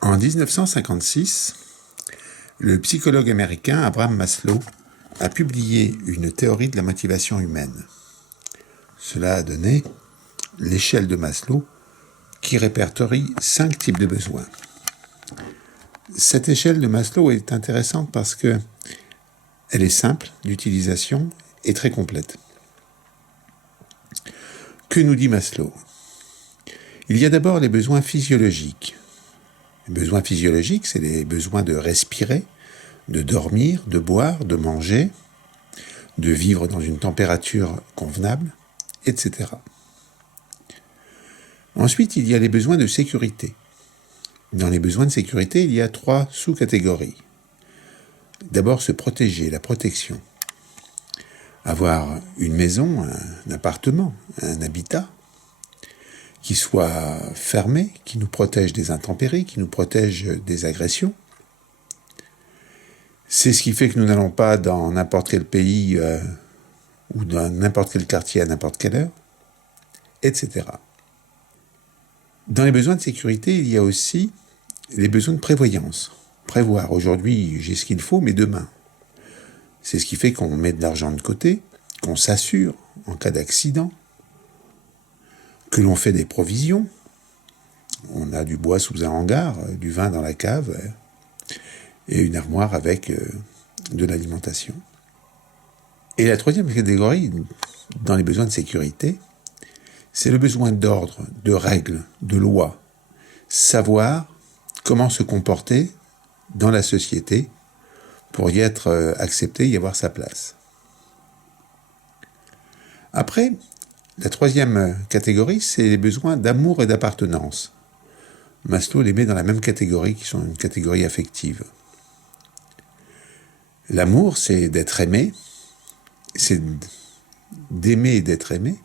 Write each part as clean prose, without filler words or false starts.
En 1956, le psychologue américain Abraham Maslow a publié une théorie de la motivation humaine. Cela a donné l'échelle de Maslow qui répertorie 5 types de besoins. Cette échelle de Maslow est intéressante parce que elle est simple d'utilisation et très complète. Que nous dit Maslow ? Il y a d'abord les besoins physiologiques. Les besoins physiologiques, c'est les besoins de respirer, de dormir, de boire, de manger, de vivre dans une température convenable, etc. Ensuite, il y a les besoins de sécurité. Dans les besoins de sécurité, il y a 3 sous-catégories. D'abord, se protéger, la protection. Avoir une maison, un appartement, un habitat qui soit fermé, qui nous protège des intempéries, qui nous protège des agressions. C'est ce qui fait que nous n'allons pas dans n'importe quel pays ou dans n'importe quel quartier à n'importe quelle heure, etc. Dans les besoins de sécurité, il y a aussi les besoins de prévoyance. Prévoir, aujourd'hui j'ai ce qu'il faut, mais demain. C'est ce qui fait qu'on met de l'argent de côté, qu'on s'assure en cas d'accident, que l'on fait des provisions. On a du bois sous un hangar, du vin dans la cave et une armoire avec de l'alimentation. Et la 3e catégorie, dans les besoins de sécurité, c'est le besoin d'ordre, de règles, de lois. Savoir comment se comporter dans la société pour y être accepté, y avoir sa place. Après, la 3e catégorie, c'est les besoins d'amour et d'appartenance. Maslow les met dans la même catégorie, qui sont une catégorie affective. L'amour, c'est d'être aimé, c'est d'aimer et d'être aimé.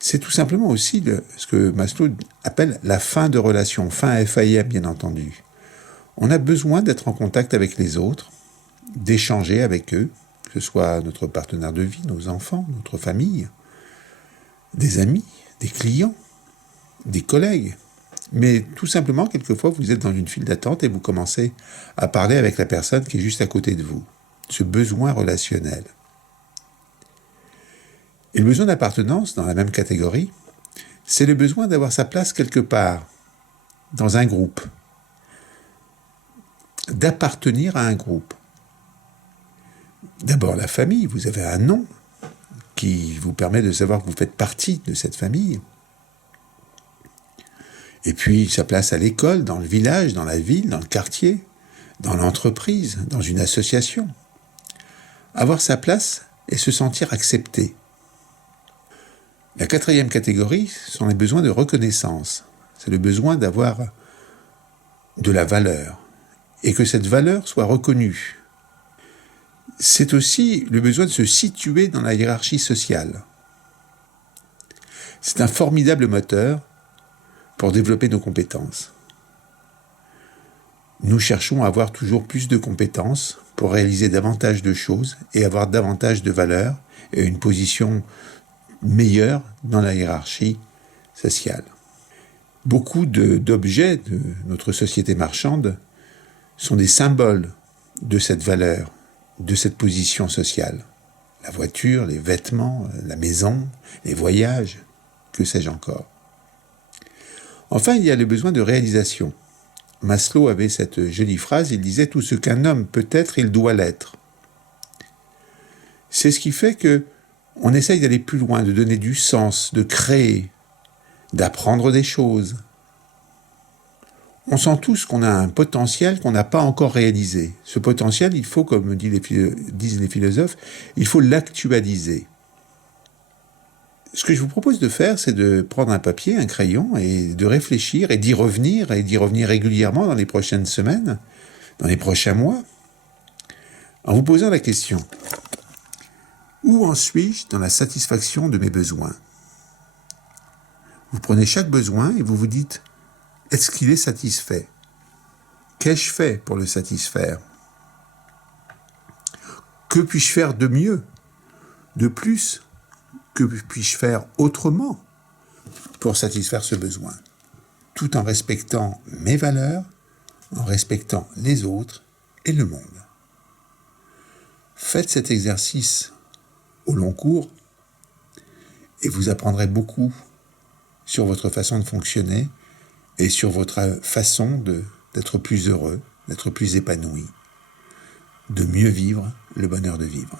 C'est tout simplement aussi ce que Maslow appelle la fin de relation, fin FAIM bien entendu. On a besoin d'être en contact avec les autres, d'échanger avec eux, que ce soit notre partenaire de vie, nos enfants, notre famille, des amis, des clients, des collègues. Mais tout simplement, quelquefois, vous êtes dans une file d'attente et vous commencez à parler avec la personne qui est juste à côté de vous. Ce besoin relationnel. Et le besoin d'appartenance, dans la même catégorie, c'est le besoin d'avoir sa place quelque part, dans un groupe. D'appartenir à un groupe. D'abord la famille, vous avez un nom qui vous permet de savoir que vous faites partie de cette famille. Et puis sa place à l'école, dans le village, dans la ville, dans le quartier, dans l'entreprise, dans une association. Avoir sa place et se sentir accepté. La 4e catégorie sont les besoins de reconnaissance. C'est le besoin d'avoir de la valeur et que cette valeur soit reconnue. C'est aussi le besoin de se situer dans la hiérarchie sociale. C'est un formidable moteur pour développer nos compétences. Nous cherchons à avoir toujours plus de compétences pour réaliser davantage de choses et avoir davantage de valeur et une position meilleure dans la hiérarchie sociale. Beaucoup d'objets de notre société marchande sont des symboles de cette valeur, de cette position sociale. La voiture, les vêtements, la maison, les voyages, que sais-je encore. Enfin, il y a le besoin de réalisation. Maslow avait cette jolie phrase, il disait « Tout ce qu'un homme peut être, il doit l'être ». C'est ce qui fait que on essaye d'aller plus loin, de donner du sens, de créer, d'apprendre des choses. On sent tous qu'on a un potentiel qu'on n'a pas encore réalisé. Ce potentiel, il faut, comme disent les philosophes, il faut l'actualiser. Ce que je vous propose de faire, c'est de prendre un papier, un crayon, et de réfléchir, et d'y revenir régulièrement dans les prochaines semaines, dans les prochains mois, en vous posant la question, où en suis-je dans la satisfaction de mes besoins ? Vous prenez chaque besoin et vous vous dites, est-ce qu'il est satisfait ? Qu'ai-je fait pour le satisfaire ? Que puis-je faire de mieux, de plus ? Que puis-je faire autrement pour satisfaire ce besoin, tout en respectant mes valeurs en respectant les autres et le monde. Faites cet exercice au long cours et vous apprendrez beaucoup sur votre façon de fonctionner et sur votre façon d'être plus heureux, d'être plus épanoui, de mieux vivre le bonheur de vivre.